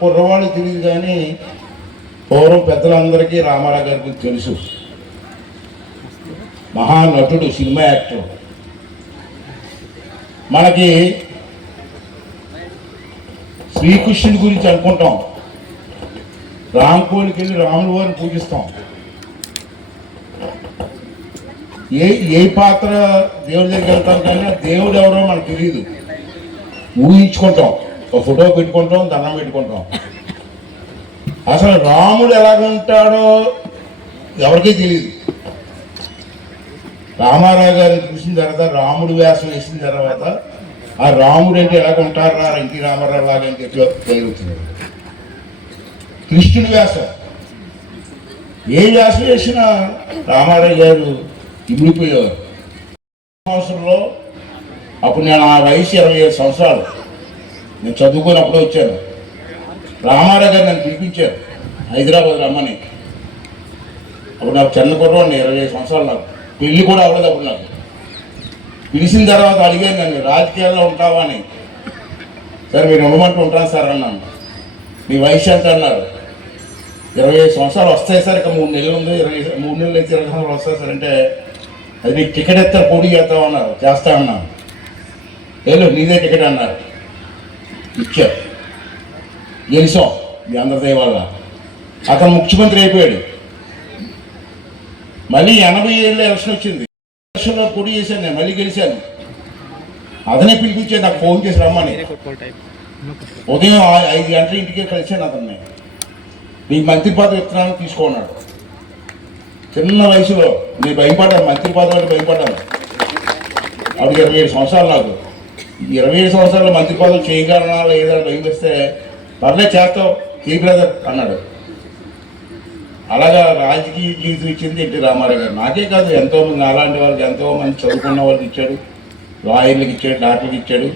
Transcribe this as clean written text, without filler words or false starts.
కుర్రవాళ్ళు తెలియదు కానీ పూర్వం పెద్దలందరికీ రామారావు గారి గురించి తెలుసు. మహానటుడు, సినిమా యాక్టర్. మనకి శ్రీకృష్ణుడి గురించి అనుకుంటాం, రామకోడికి వెళ్ళి రాముల వారిని పూజిస్తాం. ఏ పాత్ర దేవుడి దగ్గర వెళ్తాం కానీ దేవుడు ఎవరో మనకు తెలియదు, ఊహించుకుంటాం, ఒక ఫోటో పెట్టుకుంటాం, దండం పెట్టుకుంటాం. అసలు రాముడు ఎలాగుంటాడో ఎవరికీ తెలియదు. రామారావు గారిని చూసిన తర్వాత, రాముడు వేషం వేసిన తర్వాత ఆ రాముడు అంటే ఎలాగుంటారా ఎన్టీ రామారావు లాగా అని చెప్పి జరుగుతుంది. కృష్ణుడి వేషం, ఏ వేషం వేసినా రామారావు గారు ఇమిడిపోయేవారు. సంవత్సరంలో అప్పుడు నేను ఆ వయసు 27 సంవత్సరాలు, నేను చదువుకున్నప్పుడు వచ్చాను. రామారావు గారు నన్ను పిలిపించారు హైదరాబాద్ రమ్మని. అప్పుడు నాకు చిన్న కుర్రోడిని, 25 సంవత్సరాలు, నాకు పెళ్ళి కూడా అవ్వలేదు. అప్పుడు నాకు పిలిచిన తర్వాత అడిగాను, నన్ను రాజకీయాల్లో ఉంటావా అని. సరే మీరు ఉండమంటూ ఉంటాను సార్ అన్నాను. మీ వయసు ఎంత అన్నారు. 25 సంవత్సరాలు వస్తాయి సార్, ఇక 3 నెలలు ఉంది, 3 నెలలు అయితే 20 సంవత్సరాలు వస్తాయి సార్ అంటే, అది నీకు టికెట్ ఎత్తారు, పోటీ చేస్తావు అన్నారు. చేస్తా అన్నాను. లేదు నీదే టికెట్ అన్నారు. ఇచ్చారు, గెలిచాం మీ అందరి వల్ల. అతను ముఖ్యమంత్రి అయిపోయాడు. మళ్ళీ 80 ఏళ్ళ ఎలక్షన్ వచ్చింది. ఎలక్షన్లో పోటీ చేశాను, నేను మళ్ళీ గెలిచాను. అతనే పిలిపించాను, నాకు ఫోన్ చేసి రమ్మని. ఉదయం 5 గంటల ఇంటికే కలిసాను అతన్ని. నీకు మంత్రి పదవి ఇస్తున్నాను తీసుకున్నాడు. చిన్న వయసులో నేను భయపడ్డాను, మంత్రి పదవి అంటే భయపడ్డాను. అప్పుడు 27 సంవత్సరాలు నాకు. 27 సంవత్సరాలు మంత్రి పదవి చేయగలనా లేదా భయం వేస్తే, పర్లేదు చేస్తావు చేయి బ్రదర్ అన్నాడు. అలాగా రాజకీయ జీవితం ఇచ్చింది ఎన్టీ రామారావు గారు. నాకే కాదు, ఎంతోమంది అలాంటి వాళ్ళకి, ఎంతోమంది చదువుకున్న వాళ్ళకి ఇచ్చాడు, లాయర్లకు ఇచ్చాడు, డాక్టర్కి ఇచ్చాడు.